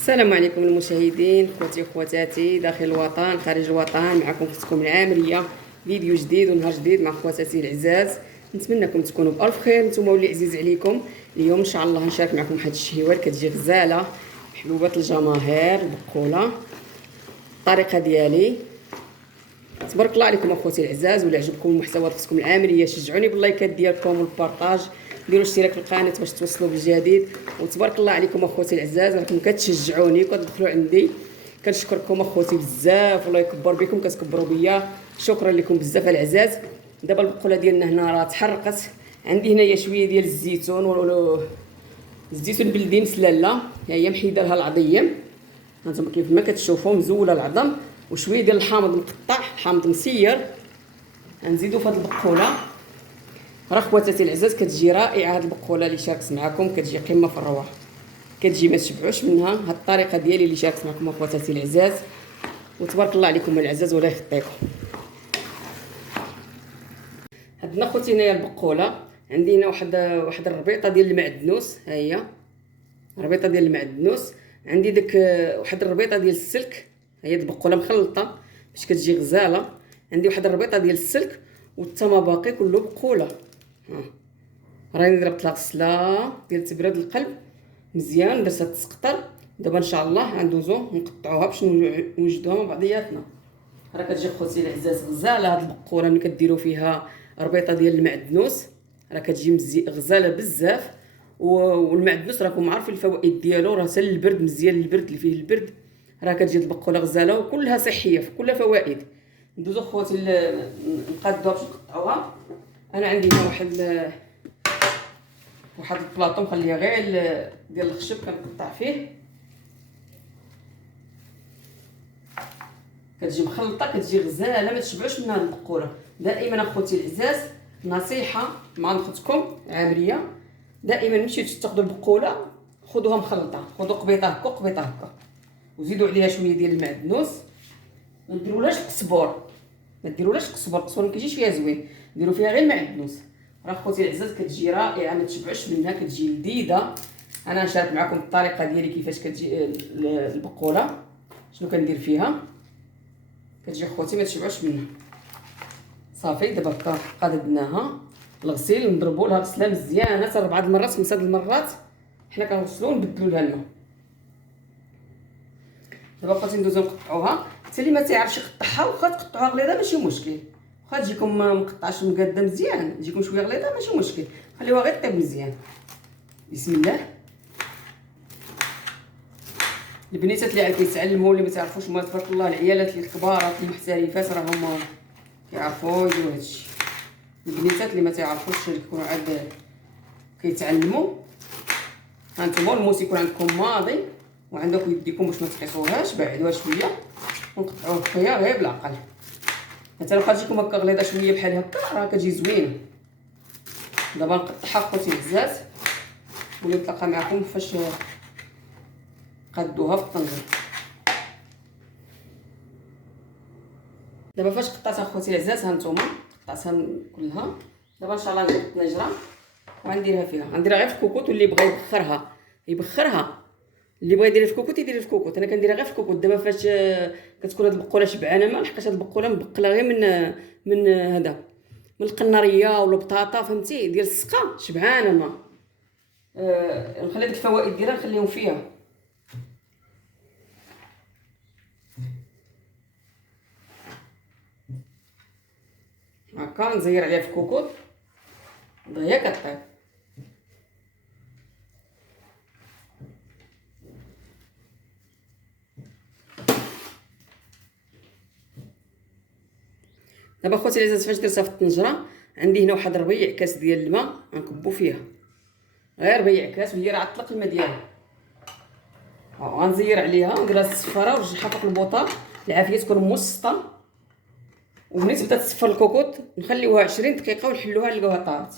السلام عليكم المشاهدين، خوتي وخواتاتي داخل الوطن خارج الوطن. معكم اختكم العامريه، فيديو جديد ونهار جديد مع خواتاتي العزاز. نتمنىكم تكونوا بالف خير. نتوما واللي عزيز عليكم اليوم ان شاء الله نشارك معكم واحد الشهيوه كتجي غزاله محبوبه الجماهير البقوله. الطريقه ديالي تبارك الله عليكم اخوتي العزاز. ولا عجبكم المحتوى اختكم العامريه شجعوني باللايكات ديالكم والبارطاج، ديروا اشتراك في القناه باش توصلوا بالجديد. وتبارك الله عليكم اخوتي العزاز، راكم كتشجعوني وكتدخلوا عندي. كنشكركم اخوتي بزاف، الله يكبر بكم، كتكبروا بيا. شكرا لكم بزاف العزاز. دابا البقوله ديالنا هنا راه تحرقت. عندي هنايا شويه ديال الزيتون الزيتون بلدي مسلاله، هي محيده لها العظيم، هانتوما كيف ما كتشوفوا مزوله العظم. وشويه ديال الحامض مقطع، حامض مسير غنزيدو في هاد البقوله. راه خواتاتي العزاز كتجي رائعه هاد البقوله اللي شاركت معكم، كتجي قمه في الروعه، كتجي ما تشبعوش منها. هاد الطريقه ديالي اللي شاركت معكم اخواتاتي العزاز، وتبارك الله عليكم العزاز ولا يخطيكم. عندنا خوتي هنايا البقوله، عندي هنا واحد الربيطه ديال المعدنوس، ها هي ربيطه ديال المعدنوس. عندي داك واحد الربيطه ديال السلك، هي البقوله مخلطه باش كتجي غزاله. عندي واحد الربيطه ديال السلك، والتما باقي كله بقوله. راني ضربت لها غسله ديال تبريد القلب مزيان، درتها تسقطر. دابا ان شاء الله غندوزو نقطعوها باش نوجدوها مع بعضياتنا. راه كتجي خوتي العزاز غزاله هاد البقوله ملي كديروا فيها ربيطه ديال المعدنوس، راه كتجي غزاله بزاف. والمعدنوس راكم عارفين الفوائد ديالو، راه حتى البرد مزيان، البرد اللي فيه البرد، راه كتجي البقوله غزاله وكلها صحيه، كلها فوائد. ندوزو خوتي نقادوها باش نقطعوها. انا عندي هنا واحد البلاطو مخليه غير ديال الخشب كنقطع فيه. كتجي مخلطه، كتجي غزاله، ما تشبعوش منها البقوله. دائما اخوتي العزاز نصيحه مع اختكم عامريه، دائما ملي تاخذوا البقوله خذوها مخلطه، خذوا قبيطه هكا قبيطه هكا، وزيدوا عليها شويه ديال المعدنوس. ما ديرولهاش قزبور، ما ديرولهاش قزبور، القزبور ما كيجيش فيها زوين، ديروا فيها غير المعدنوس. راه خوتي العزاز كتجي رائعه، ما تشبعوش منها، كتجي لذيذه. انا نشارك معكم الطريقه ديالي كيفاش كتجي البقوله، شنو كندير فيها. كتجي خوتي ما تشبعوش منها. صافي دابا قاددناها الغسيل، نضربوا لها غسله مزيانه حتى 4 المرات 5 المرات حنا كنغسلوا ونبدلوا لها الماء. دابا خوتي ندوزو نقطعوها. حتى اللي ما تيعرفش يقطعها واخا تقطعوها غليظه ماشي مشكل، واخا تجيكم مقطعش مقاده مزيان، تجيكم شويه غليظه ماشي مشكل، خليوها غير طيب مزيان. بسم الله. البنيتات اللي كيتعلموا اللي ما تعرفوش، ما تبارك الله العيالات الكبارات المحترفات راه هما كيعرفوا يديروا هادشي. البنيتات اللي ما تعرفوش اللي كيكونوا عاد كيتعلموا، هانتوما الموس يكون عندكم ماضي وعندكم يديكم باش ما تقيسوهاش، بعدوها شويه ونقطعوها هكايا غير بالعقل. حتى لو تجيكم هكا غليظه شويه بحال هكا راه كتجي زوينه. دابا نقطعها خوتي العزاز ونتلاقى معكم فاش قادوها في الطنجره. دابا فاش قطعتها خوتي العزاز هانتوما قطعتها كلها. دابا ان شاء الله نقط الطنجره وغنديرها فيها، غنديرها غير في الكوكوط، واللي بغى يبخرها، اللي بغى يديرها في الكوكوط يديرها في الكوكوط. انا كنديرها غير في الكوكوط. دابا فاش كتكون هاد البقوله شبعانه ما لحقاش هاد البقوله مبقله غير من هذا من القناريه ولا البطاطا، فهمتي، ديال السقه شبعانه ما نخلي ديك الفوائد ديالها نخليهم فيها. هكا نزير عليها في الكوكوط هي كطيب. دابا خوتي العزاز فاش درتها في الطنجره، عندي هنا واحد ربيع كاس ديال الماء غنكبو فيها، غير ربيع كاس، وهي راه عطلق الماء ديالها. غنزير عليها ونديرها الصفاره ونرجعها فوق البوطه، العافيه تكون موسطه. وملي تبدا تصفر الكوكوط نخليوها 20 دقيقه ونحلوها نلقاوها طارت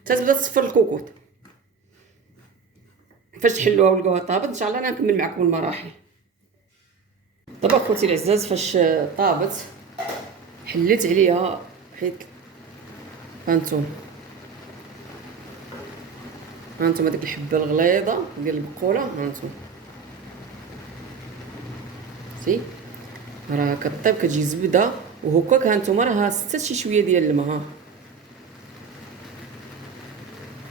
حتى تبدا تصفر الكوكوط. فاش تحلوها ونلقاوها طابت ان شاء الله انا نكمل معكم المراحل. دابا خوتي العزاز فاش طابت حليت عليها حيت هانتوما هانتوما ديك الحبه الغليظه ديال البقوله، هانتوما سي راه كطيب كتجي زبده وهكاك. هانتوما راه ستات شي شويه ديال الماء، ها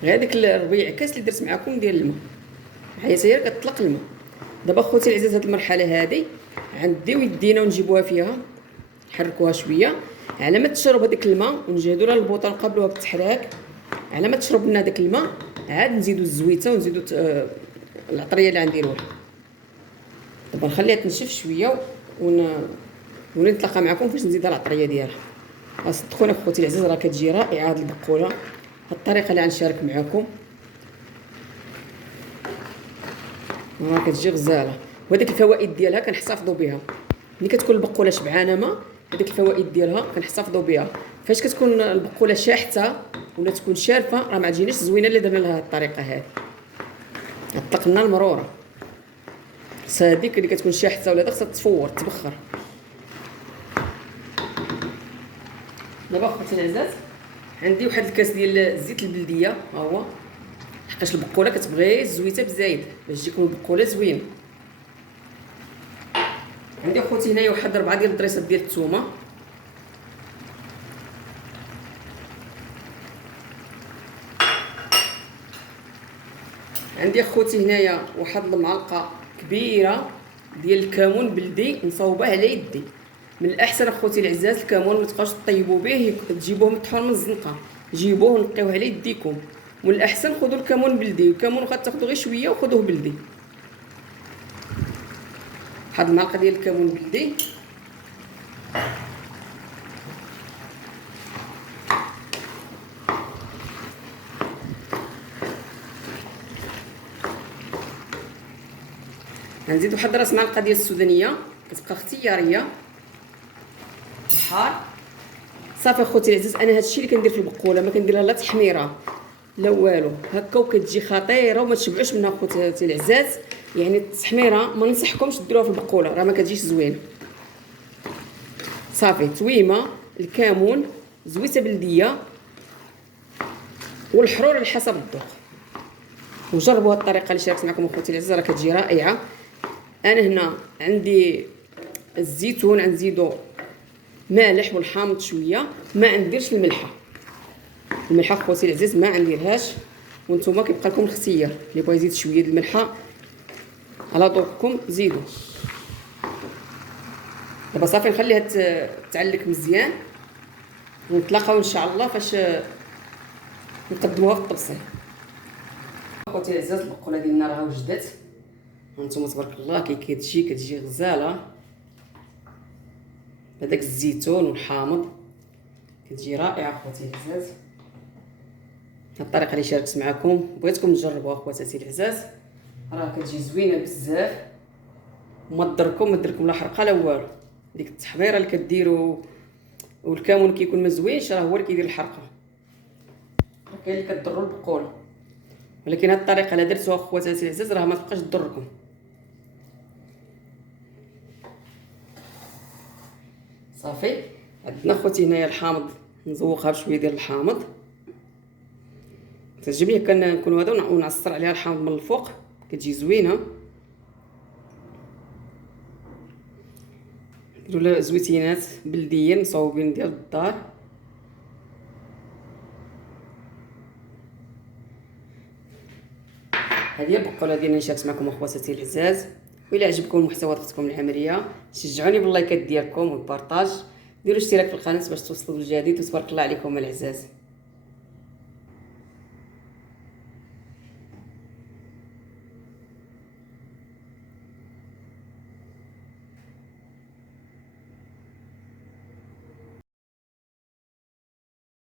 غير ديك الربيع كاس اللي درت معكم ديال الماء، حيت هي كتطلق الماء. دابا خوتي العزاز هاد المرحله هادي غنديو يدينا ونجيبوها فيها نحركوها شويه على ما تشرب هذيك الماء، ونجهدوا لها البوطه نقابلوها بالتحراك. على ما تشرب لنا داك الماء عاد نزيدو الزويته ونزيدو العطريه اللي غنديروها. دابا نخليها تنشف شويه ونتلاقى معكم فاش نزيدها العطريه ديالها. صدقوني خوتي العزاز راه كتجي رائعه هاد البقوله، هاد الطريقه اللي غنشارك معكم راه كتجي غزاله. وهذيك الفوائد ديالها كنحتفظوا بها. ملي كتكون البقوله شبعانه ما، هذيك الفوائد ديالها كنحتفظوا بها. فاش كتكون البقوله شاحته ولا تكون شارفه راه ما تجيناش زوينه اللي درنا لها الطريقه هذه، طلق لنا المروره. هذيك اللي كتكون شاحته ولا خصها تفور تبخر. دابا خوتي العزاز عندي واحد الكاس ديال الزيت البلديه، ها هو، حقاش البقوله كتبغي الزويته بزايد باش تجيكم البقوله زوينه. عندي خوتي هنايا واحد 4 ديال الضريسات ديال الثومه، عندي اخوتي هنايا واحد المعلقه كبيره ديال الكمون بلدي نصوباه على يدي. من الاحسن اخوتي العزاز الكمون ما تبقاوش طيبوا به، تجيبوه مطحون من الزنقه، جيبوه ونقيوه على يديكم. من الاحسن خذوا الكمون بلدي، والكمون غتاخذوا غير شويه وخذوه بلدي. واحد المعلقه ديال الكمون بلدي، غنزيد واحد راس معلقه ديال السودانيه كتبقى اختياريه الحار. صافي اخوتي العزاز انا هادشي اللي كندير في البقوله، ما كنديرها لا تحميره لا والو، هكا وكتجي خطيره وما تشبعوش منها اخوتي العزاز. يعني التحميره ما ننصحكمش ديروها في البقوله، راه ما كتجيش زوينه. صافي تويمه الكمون زويته بلديه والحرور على حسب الذوق. وجربوا هاد الطريقه اللي شاركت معكم اخوتي العزاز راه كتجي رائعه. انا هنا عندي الزيتون غنزيدو مالح والحامض شويه، ما نديرش الملحه. الملحه خوتي العزيز ما نديرهاش، وانتم كيبقى لكم الاختيار، اللي بغى يزيد شويه د الملحه على ذوقكم زيدوا. دابا صافي نخليها تعلك مزيان، ونتلاقاو ان شاء الله فاش نقدموها في الطبسيل. خوتي العزاز البقوله ديالنا راه وجدت، هانتوما تبارك الله كتجي غزاله هذاك الزيتون والحامض، كتجي رائعه خوتي العزاز. هاد الطريقه اللي شاركت معكم بغيتكم تجربوها خواتاتي العزاز، راه كتجي زوينه بزاف وما تضركم لا حرقه لا والو. ديك التحميره اللي كديروا والكمون كيكون ما زوينش راه هو اللي كيدير الحرقه، كاين اللي كتضروا البقوله. ولكن هاد الطريقه اللي درتوها خواتاتي العزاز راه ما تبقاش تضركم. صافي عندنا خوتي هنايا الحامض، نزوقها بشويه ديال الحامض، كتعجبني كنكون هذا ونعصر عليها الحامض من الفوق كتجي زوينه. نديروا لها زويتينات بلديين مصوبين ديال الدار. هذه البقوله ديالنا اللي شاركت معكم اخواتاتي العزاز. وإلا عجبكم المحتوى ديالكم العمليه شجعوني باللايكات ديالكم والبارطاج، ديروا اشتراك في القناه باش توصلوا للجديد. وتبارك الله عليكم العزاز.